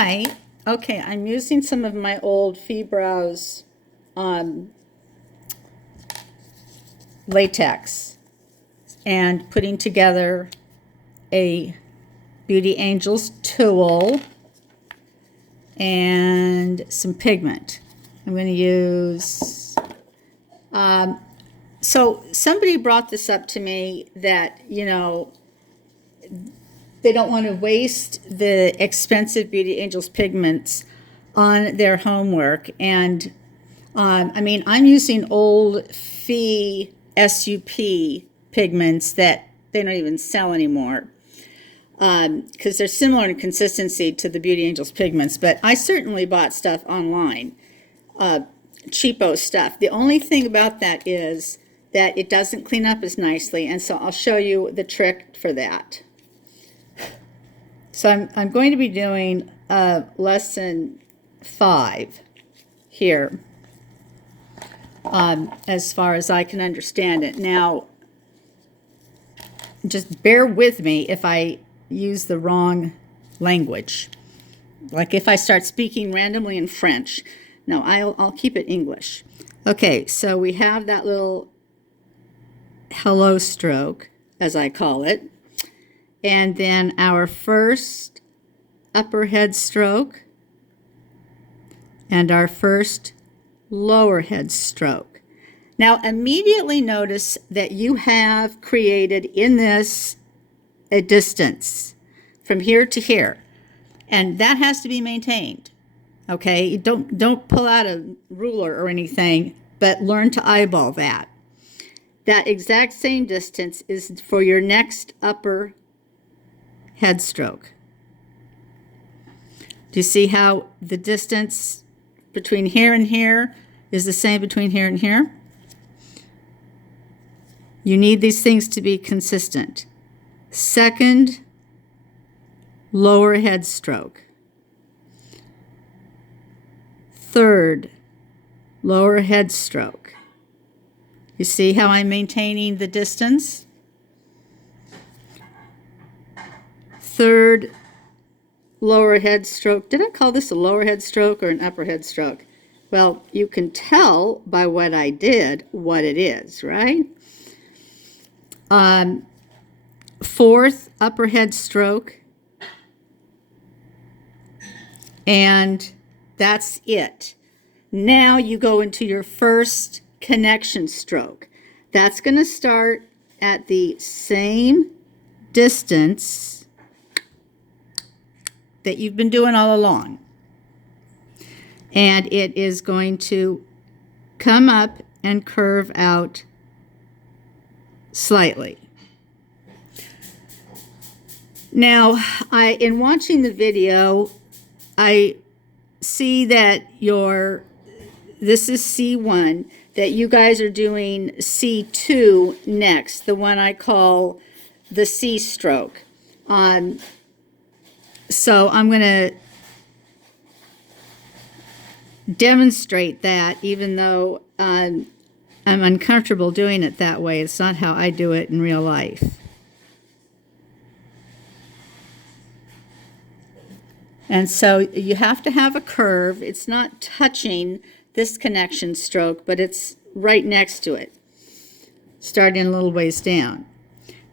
Hi. Okay, I'm using some of my old Febrows latex and putting together a Beauty Angels tulle and some pigment. I'm going to use, so somebody brought this up to me that, you know, they don't want to waste the expensive Beauty Angels pigments on their homework. And I mean, I'm using old Fee SUP pigments that they don't even sell anymore because they're similar in consistency to the Beauty Angels pigments. But I certainly bought stuff online, cheapo stuff. The only thing about that is that it doesn't clean up as nicely, and so I'll show you the trick for that. So I'm going to be doing lesson 5 here, as far as I can understand it. Now, just bear with me if I use the wrong language. Like if I start speaking randomly in French. No, I'll keep it English. Okay, so we have that little hello stroke, as I call it. And then our first upper head stroke and our first lower head stroke. Now immediately notice that you have created in this a distance from here to here, and that has to be maintained. Okay, don't pull out a ruler or anything, but learn to eyeball that. That exact same distance is for your next upper head stroke. Do you see how the distance between here and here is the same between here and here? You need these things to be consistent. Second lower head stroke. Third lower head stroke. You see how I'm maintaining the distance? Third lower head stroke. Did I call this a lower head stroke or an upper head stroke? Well, you can tell by what I did what it is, right? Fourth upper head stroke. And that's it. Now you go into your first connection stroke. That's going to start at the same distance that you've been doing all along. And it is going to come up and curve out slightly. Now, in watching the video, I see that this is C1, that you guys are doing C2 next, the one I call the C stroke. So I'm going to demonstrate that, even though I'm uncomfortable doing it that way. It's not how I do it in real life. And so you have to have a curve. It's not touching this connection stroke, but it's right next to it, starting a little ways down.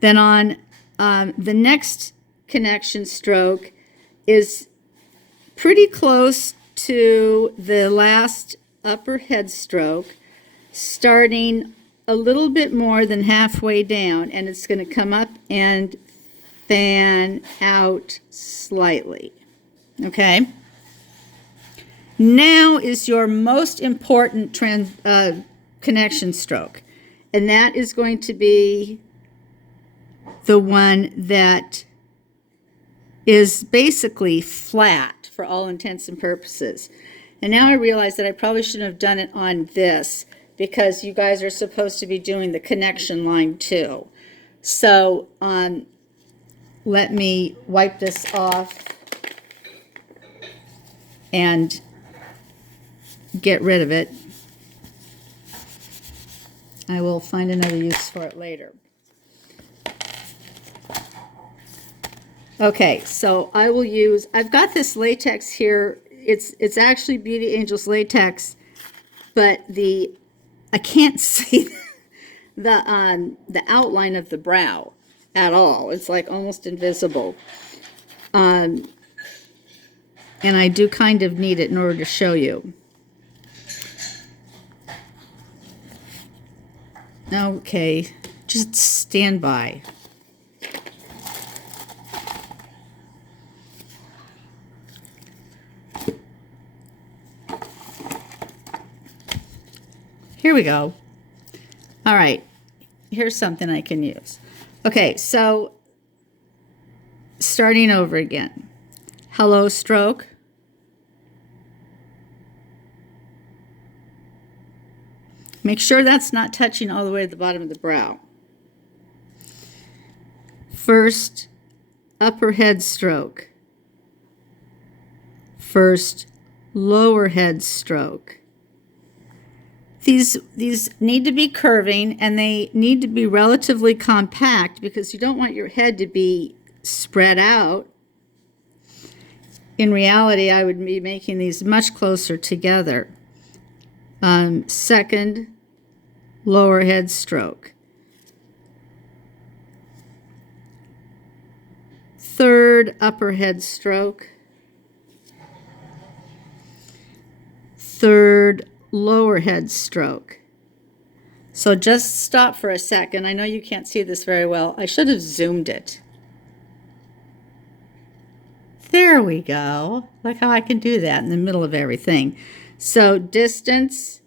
Then on the next connection stroke is pretty close to the last upper head stroke, starting a little bit more than halfway down, and it's going to come up and fan out slightly. Okay? Now is your most important connection stroke, and that is going to be the one that is basically flat for all intents and purposes. And now I realize that I probably shouldn't have done it on this, because you guys are supposed to be doing the connection line too. So let me wipe this off and get rid of it. I will find another use for it later. Okay, so I will use, I've got this latex here. It's actually Beauty Angels latex, but I can't see the outline of the brow at all. It's like almost invisible. And I do kind of need it in order to show you. Okay, just stand by. Here we go. All right, here's something I can use. Okay, so starting over again. Hello, stroke. Make sure that's not touching all the way to the bottom of the brow. First upper head stroke. First lower head stroke. These need to be curving, and they need to be relatively compact because you don't want your head to be spread out. In reality, I would be making these much closer together. Second lower head stroke. Third upper head stroke. Third lower head stroke. So just stop for a second. I know you can't see this very well. I should have zoomed it. There we go. Look how I can do that in the middle of everything. So distance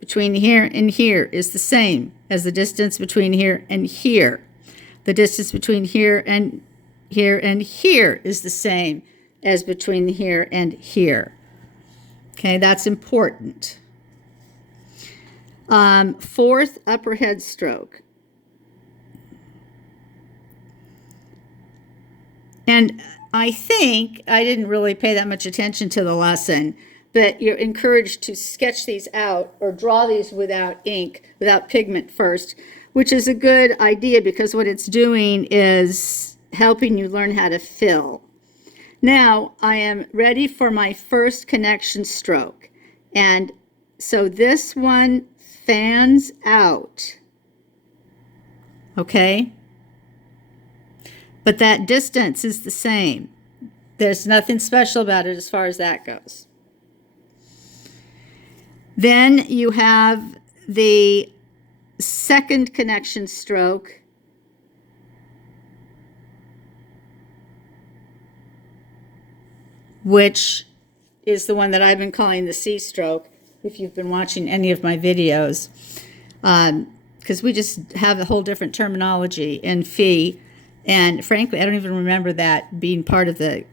between here and here is the same as the distance between here and here. The distance between here and here is the same as between here and here. Okay, that's important. Fourth upper head stroke. And I think I didn't really pay that much attention to the lesson, but you're encouraged to sketch these out or draw these without ink, without pigment first, which is a good idea because what it's doing is helping you learn how to fill. Now I am ready for my first connection stroke. And so this one fans out. Okay? But that distance is the same. There's nothing special about it as far as that goes. Then you have the second connection stroke. Which is the one that I've been calling the C stroke, if you've been watching any of my videos. Because we just have a whole different terminology in Phi. And frankly, I don't even remember that being part of the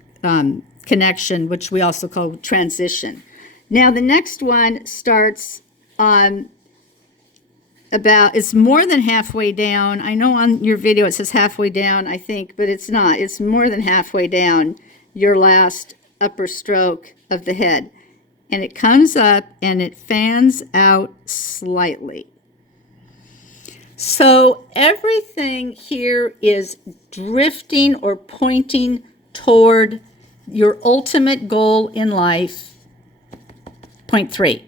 connection, which we also call transition. Now, the next one starts it's more than halfway down. I know on your video it says halfway down, I think, but it's not. It's more than halfway down your last upper stroke of the head. And it comes up and it fans out slightly. So everything here is drifting or pointing toward your ultimate goal in life, point 3.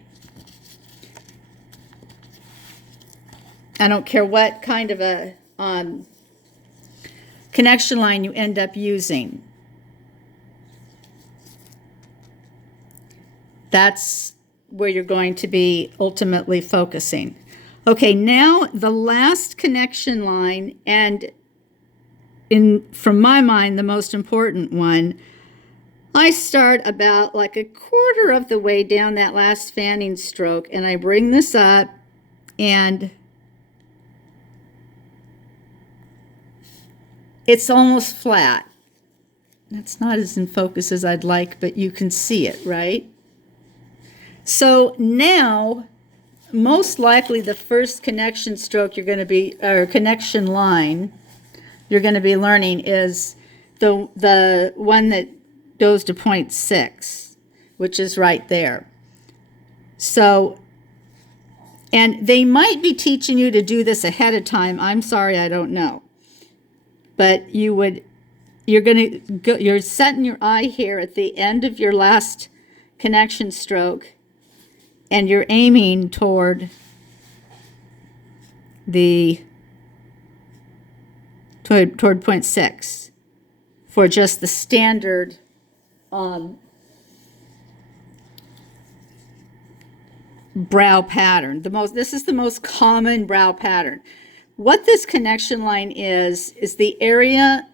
I don't care what kind of a connection line you end up using. That's where you're going to be ultimately focusing. Okay, now the last connection line, and from my mind, the most important one, I start about like a quarter of the way down that last fanning stroke, and I bring this up, and it's almost flat. That's not as in focus as I'd like, but you can see it, right? So now, most likely the first connection stroke you're going to be, or connection line you're going to be learning is the one that goes to point 6, which is right there. So, and they might be teaching you to do this ahead of time. I'm sorry, I don't know. But you would you're setting your eye here at the end of your last connection stroke, and you're aiming toward toward point 6 for just the standard brow pattern. This is the most common brow pattern. What this connection line is the area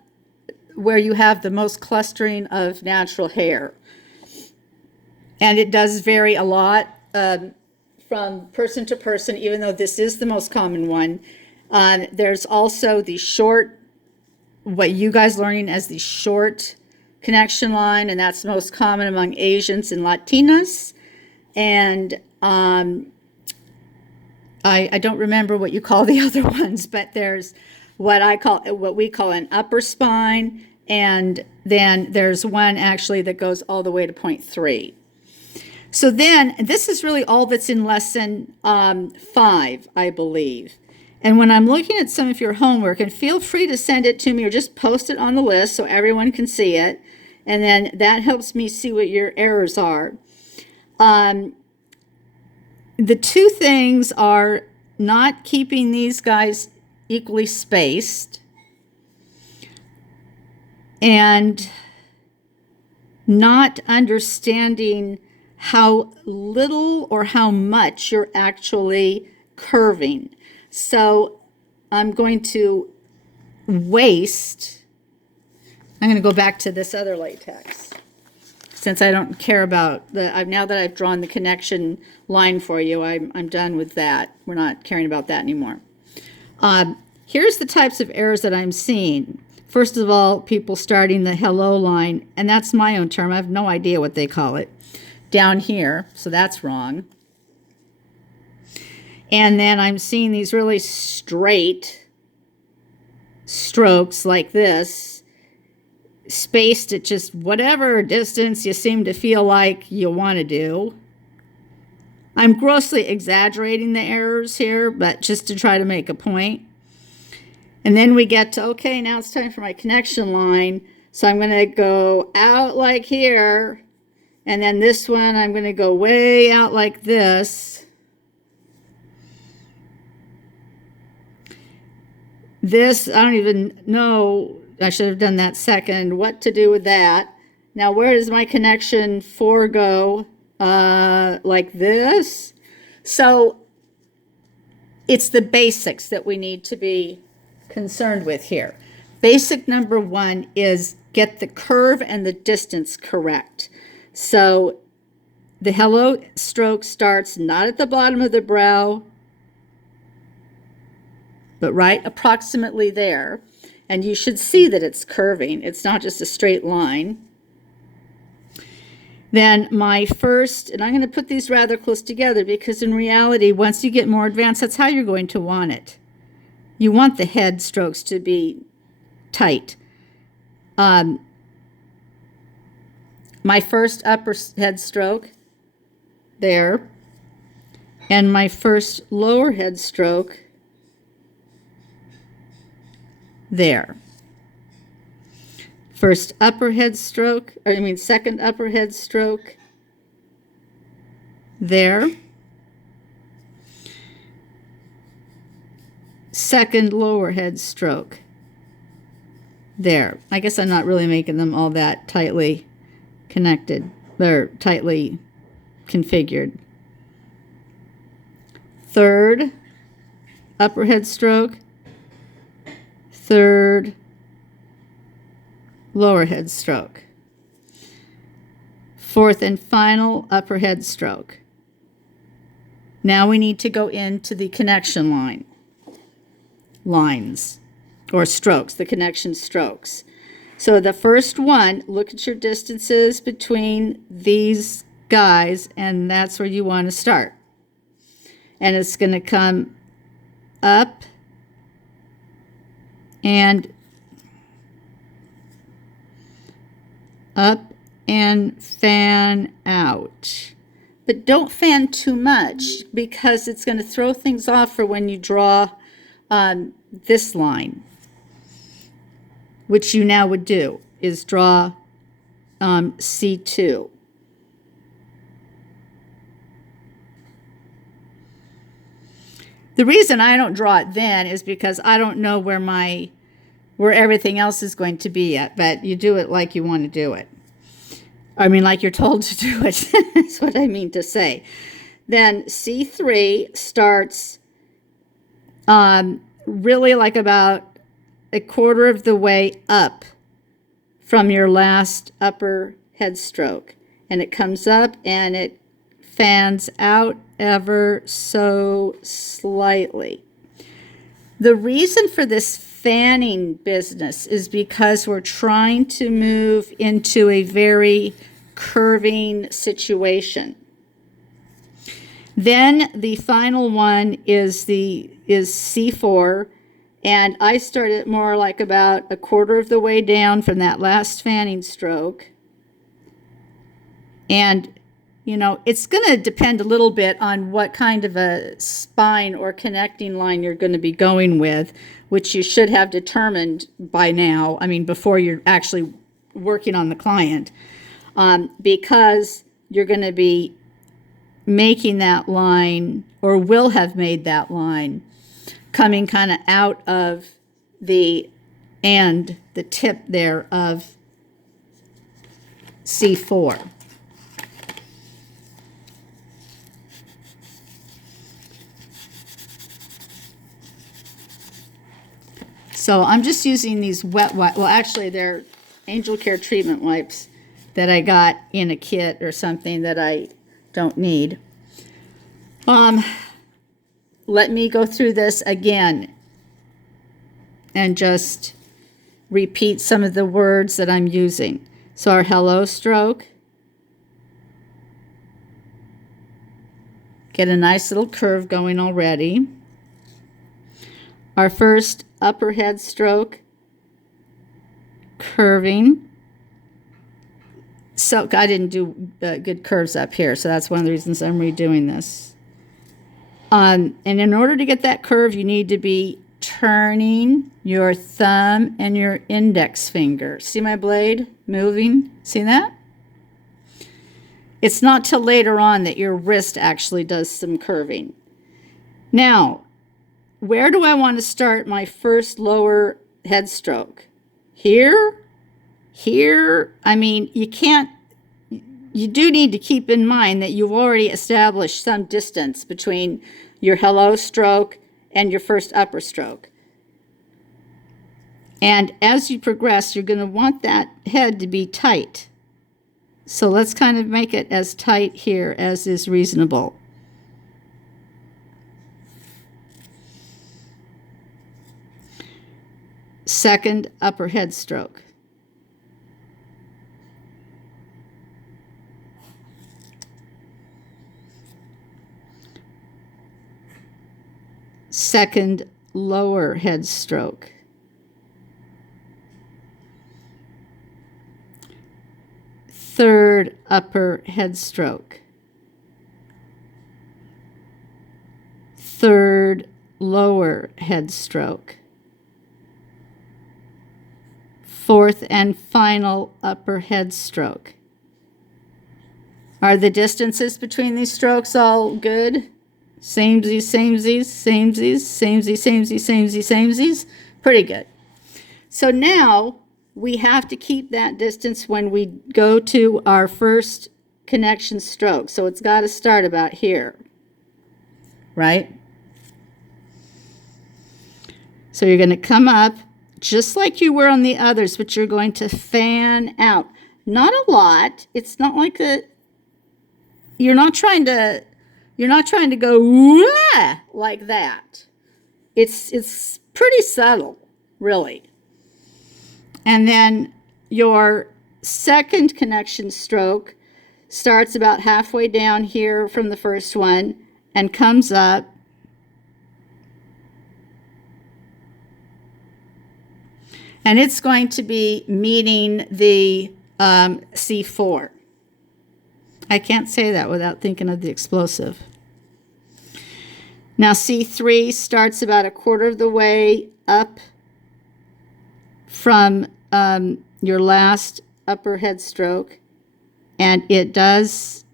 where you have the most clustering of natural hair. And it does vary a lot from person to person, even though this is the most common one. There's also the short, what you guys learning as the short connection line, and that's most common among Asians and Latinas. And I don't remember what you call the other ones, but there's what we call an upper spine, and then there's one actually that goes all the way to point 3. So then this is really all that's in lesson 5, I believe. And when I'm looking at some of your homework, and feel free to send it to me or just post it on the list so everyone can see it, and then that helps me see what your errors are. The two things are not keeping these guys equally spaced and not understanding how little or how much you're actually curving. So I'm going to I'm going to go back to this other latex, since I don't care about now that I've drawn the connection line for you, I'm done with that. We're not caring about that anymore. Here's the types of errors that I'm seeing. First of all, people starting the hello line, and that's my own term. I have no idea what they call it, down here, so that's wrong. And then I'm seeing these really straight strokes like this, spaced at just whatever distance you seem to feel like you want to do. I'm grossly exaggerating the errors here, but just to try to make a point. And then we get to, okay, now it's time for my connection line. So I'm going to go out like here, and then this one I'm going to go way out like this. This, I don't even know, I should have done that second, what to do with that. Now, where does my connection 4 go? Like this. So it's the basics that we need to be concerned with here. Basic number 1 is get the curve and the distance correct. So the hello stroke starts not at the bottom of the brow, but right approximately there. And you should see that it's curving. It's not just a straight line. Then my first, and I'm going to put these rather close together because in reality, once you get more advanced, that's how you're going to want it. You want the head strokes to be tight. My first upper head stroke, there, and my first lower head stroke, there. First upper head stroke, second upper head stroke, there. Second lower head stroke, there. I guess I'm not really making them all that tightly connected, or tightly configured. Third upper head stroke, third lower head stroke. Fourth and final upper head stroke. Now we need to go into the connection lines, or strokes, the connection strokes. So the first one, look at your distances between these guys, and that's where you want to start. And it's going to come up and fan out. But don't fan too much because it's going to throw things off for when you draw this line, which you now would do. is draw C2. The reason I don't draw it then is because I don't know where everything else is going to be at, but you do it like you want to do it. I mean, like you're told to do it. That's what I mean to say. Then C3 starts really like about a quarter of the way up from your last upper head stroke. And it comes up and it fans out ever so slightly. The reason for this fanning business is because we're trying to move into a very curving situation. Then the final one is C4, and I started more like about a quarter of the way down from that last fanning stroke. And you know, it's going to depend a little bit on what kind of a spine or connecting line you're going to be going with, which you should have determined by now, I mean, before you're actually working on the client, because you're going to be making that line, or will have made that line, coming kind of out of the end, the tip there of C4. So I'm just using these wet wipes. Well, actually, they're Angel Care treatment wipes that I got in a kit or something that I don't need. Let me go through this again and just repeat some of the words that I'm using. So our hello stroke. Get a nice little curve going already. Our first upper head stroke, curving. So I didn't do good curves up here, so that's one of the reasons I'm redoing this. And in order to get that curve, you need to be turning your thumb and your index finger. See my blade moving? See that? It's not till later on that your wrist actually does some curving. Now, where do I want to start my first lower head stroke? Here? Here? I mean, you do need to keep in mind that you've already established some distance between your hello stroke and your first upper stroke. And as you progress, you're going to want that head to be tight. So let's kind of make it as tight here as is reasonable. Second upper head stroke. Second lower head stroke. Third upper head stroke. Third lower head stroke. Fourth and final upper head stroke. Are the distances between these strokes all good? Samesies, samesies, samesies, samesies, samesies, samesies, samesies. Pretty good. So now we have to keep that distance when we go to our first connection stroke. So it's got to start about here, right? So you're going to come up just like you were on the others, but you're going to fan out. Not a lot. It's not like you're not trying to go wah, like that. It's pretty subtle, really. And then your second connection stroke starts about halfway down here from the first one and comes up. And it's going to be meeting the C4. I can't say that without thinking of the explosive. Now C3 starts about a quarter of the way up from your last upper head stroke, and it does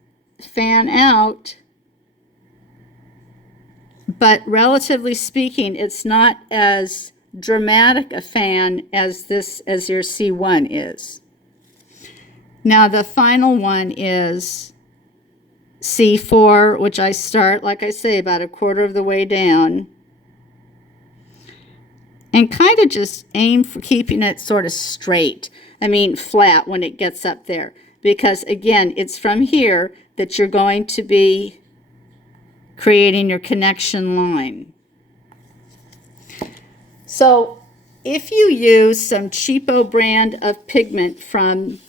fan out, but relatively speaking, it's not as dramatic a fan as your C1 is. Now the final one is C4, which I start, like I say, about a quarter of the way down, and kind of just aim for keeping it sort of straight. I mean flat when it gets up there, because again, it's from here that you're going to be creating your connection line. So if you use some cheapo brand of pigment from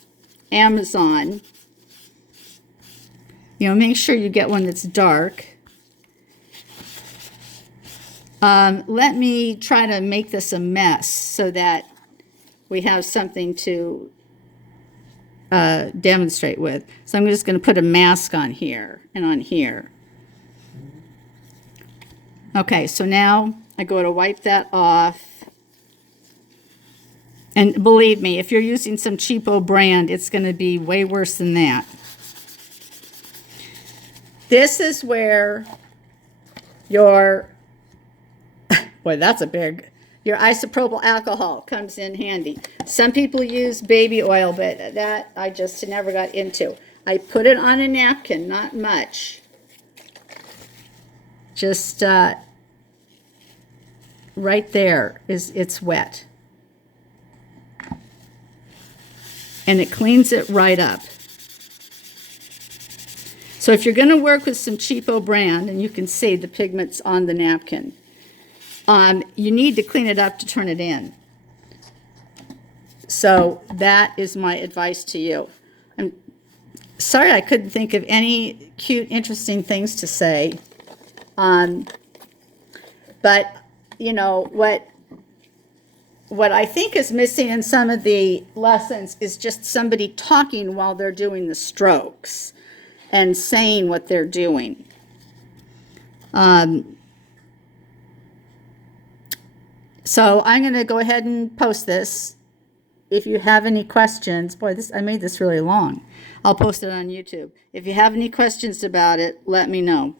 Amazon, make sure you get one that's dark. Let me try to make this a mess so that we have something to demonstrate with. So I'm just going to put a mask on here and on here. Okay, so now I go to wipe that off. And believe me, if you're using some cheapo brand, it's going to be way worse than that. This is where your, boy, that's a big, your isopropyl alcohol comes in handy. Some people use baby oil, but that I just never got into. I put it on a napkin, not much. Just right there it's wet. And it cleans it right up. So if you're going to work with some cheapo brand, and you can see the pigments on the napkin, you need to clean it up to turn it in. So that is my advice to you. I'm sorry I couldn't think of any cute, interesting things to say. But, what I think is missing in some of the lessons is just somebody talking while they're doing the strokes and saying what they're doing. So I'm going to go ahead and post this. If you have any questions, boy, I made this really long. I'll post it on YouTube. If you have any questions about it, let me know.